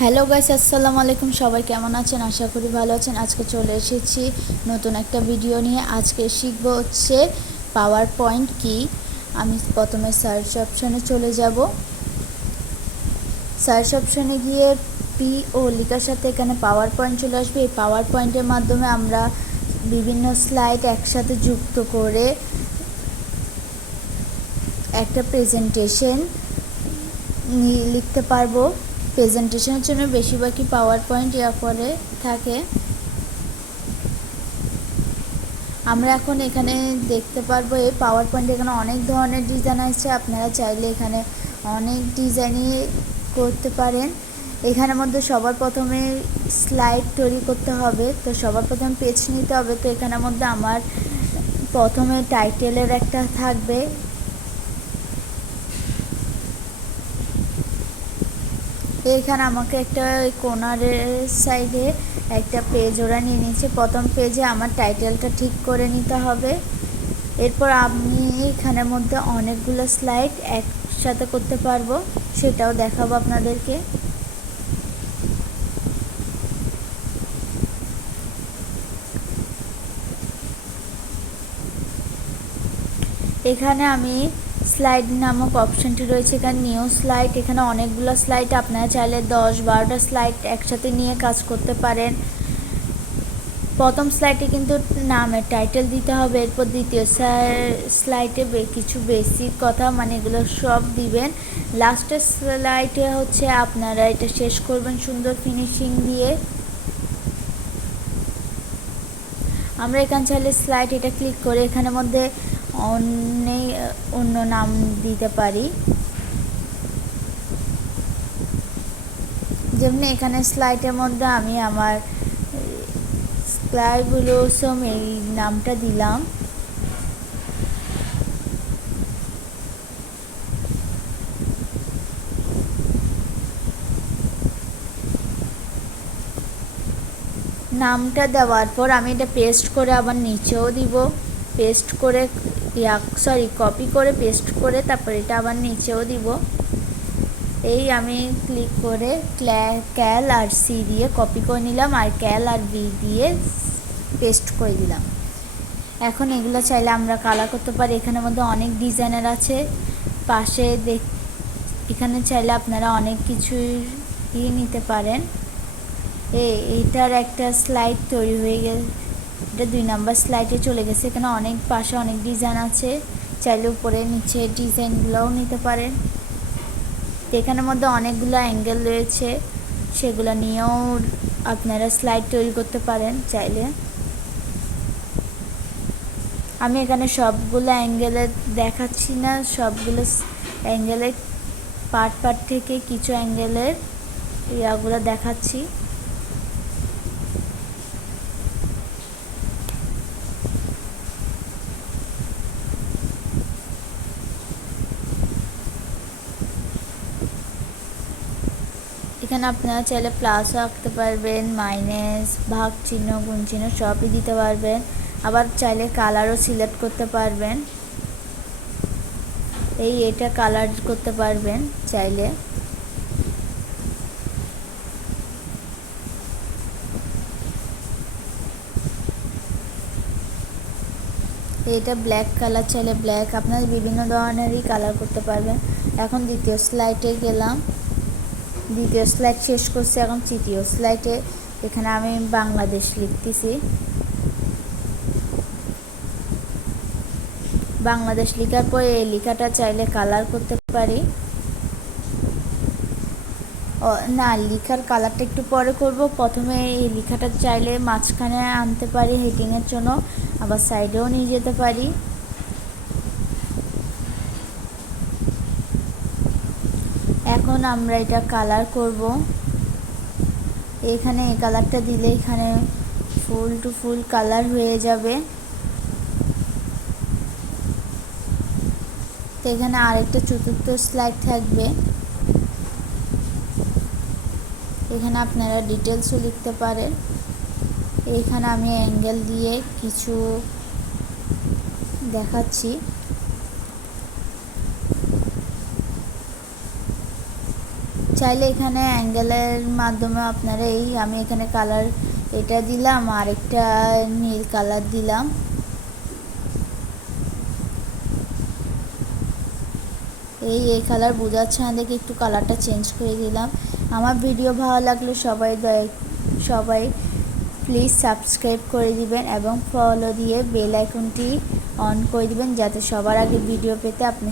Hello guys, আসসালামু আলাইকুম। সবাই কেমন আছেন? আশা করি ভালো আছেন। আজকে চলে এসেছি নতুন একটা ভিডিও নিয়ে। আজকে শিখবো হচ্ছে পাওয়ার পয়েন্ট কি। আমি প্রথমে সার্চ অপশানে চলে যাব। সার্চ অপশানে গিয়ে পিও লেখার সাথে এখানে পাওয়ার পয়েন্ট চলে আসবে। এই পাওয়ার পয়েন্টের মাধ্যমে আমরা বিভিন্ন স্লাইড একসাথে যুক্ত করে একটা প্রেজেন্টেশন লিখতে পারবো। প্রেজেন্টেশনের জন্য বেশিরভাগই পাওয়ার পয়েন্ট করে থাকে। আমরা এখন এখানে দেখতে পারবো এই পাওয়ার পয়েন্ট এখানে অনেক ধরনের ডিজাইন আছে। আপনারা চাইলে এখানে অনেক ডিজাইনই করতে পারেন। এখানের মধ্যে সবার প্রথমে স্লাইড তৈরি করতে হবে। তো সবার প্রথমে পেজ নিতে হবে। তো এখানের মধ্যে আমার প্রথমে টাইটেলের একটা থাকবে। এখানে আমাকে একটা কোনারের সাইডে একটা পেজ ওরা নিয়ে নিচ্ছে। প্রথম পেজে আমার টাইটেলটা ঠিক করে নিতে হবে। এরপর আমি এখানের মধ্যে অনেকগুলো স্লাইড একসাথে করতে পারবো, সেটাও দেখাবো আপনাদেরকে। এখানে আমি স্লাইড নামক অপশানটি রয়েছে, এখানে নিউ স্লাইড। এখানে অনেকগুলো স্লাইড, আপনারা চাইলে 10-12টা স্লাইড একসাথে নিয়ে কাজ করতে পারেন। প্রথম স্লাইডে কিন্তু নামের টাইটেল দিতে হবে। এরপর দ্বিতীয় স্লাইডে কিছু বেসিক কথা, মানে এগুলো সব দিবেন। লাস্টের স্লাইডে হচ্ছে আপনারা এটা শেষ করবেন সুন্দর ফিনিশিং দিয়ে। আমরা এখানে চাইলে স্লাইড এটা ক্লিক করে এখানের মধ্যে অন্য নাম দিতে পারি। যেমন এখানে স্লাইডের মধ্যে আমি আমার স্কাই ব্লসম এই নামটা দিলাম। নামটা দেওয়ার পর আমি এটা পেস্ট করে আবার নিচেও দিব। পেস্ট করে কপি করে পেস্ট করে তারপর এটা আবার নিচেও দিব। এই আমি ক্লিক করে ক্যাল আর সি দিয়ে কপি করে নিলাম, আর ক্যাল আর বি দিয়ে পেস্ট করে দিলাম। এখন এগুলো চাইলে আমরা কালার করতে পারি। এখানের মধ্যে অনেক ডিজাইনার আছে। পাশে এখানে চাইলে আপনারা অনেক কিছুই নিতে পারেন। এইটার একটা স্লাইড তৈরি হয়ে গেছে, এটা 2 নাম্বার স্লাইডে চলে গেছে। এখানে অনেক পাশে অনেক ডিজাইন আছে, চাইলে উপরে নিচে ডিজাইনগুলোও নিতে পারেন। এখানের মধ্যে অনেকগুলো অ্যাঙ্গেল রয়েছে, সেগুলো নিয়েও আপনারা স্লাইড তৈরি করতে পারেন চাইলে। আমি এখানে সবগুলো অ্যাঙ্গেলে দেখাচ্ছি না, সবগুলো অ্যাঙ্গেলের পার্ট থেকে কিছু অ্যাঙ্গেলের ইয়াগুলো দেখাচ্ছি। এখানে আপনারা চাইলে প্লাসও আঁকতে পারবেন, মাইনাস, ভাগ চিহ্ন, গুণ চিহ্ন সবই দিতে পারবেন। আবার চাইলে কালারও সিলেক্ট করতে পারবেন। এটা কালার করতে পারবেন চাইলে। এটা ব্ল্যাক কালার, চাইলে ব্ল্যাক, আপনারা বিভিন্ন ধরনেরই কালার করতে পারবেন। এখন দ্বিতীয় স্লাইডে গেলাম, দ্বিতীয় স্লাইড শেষ করছি। এখন তৃতীয় স্লাইডে এখানে আমি বাংলাদেশ লিখতেছি। বাংলাদেশ লেখার পরে এই লেখাটা চাইলে কালার করতে পারি। না, লেখার কালারটা একটু পরে করব। প্রথমে এই লেখাটা চাইলে মাঝখানে আনতে পারি হেডিংয়ের জন্য, আবার সাইডেও নিয়ে যেতে পারি। এখন আমরা এটা কালার করব। এখানে এই কালারটা দিলে এখানে ফুল টু ফুল কালার হয়ে যাবে। তো এখানে আরেকটা চতুর্থ স্লাইড থাকবে, এখানে আপনারা ডিটেলসও লিখতে পারেন। এখানে আমি অ্যাঙ্গেল দিয়ে কিছু দেখাচ্ছি। চাইলে এখানে অ্যাঙ্গেলের মাধ্যমে আপনারা আমি এখানে কালার এটা দিলাম, আরেকটা নীল কালার দিলাম। এই কালার বোঝাচ্ছে না দেখে একটু কালারটা চেঞ্জ করে দিলাম। আমার ভিডিও ভালো লাগলে সবাই প্লিজ সাবস্ক্রাইব করে দিবেন এবং ফলো দিয়ে বেল আইকনটি অন করে দিবেন, যাতে সবার আগে ভিডিও পেতে আপনি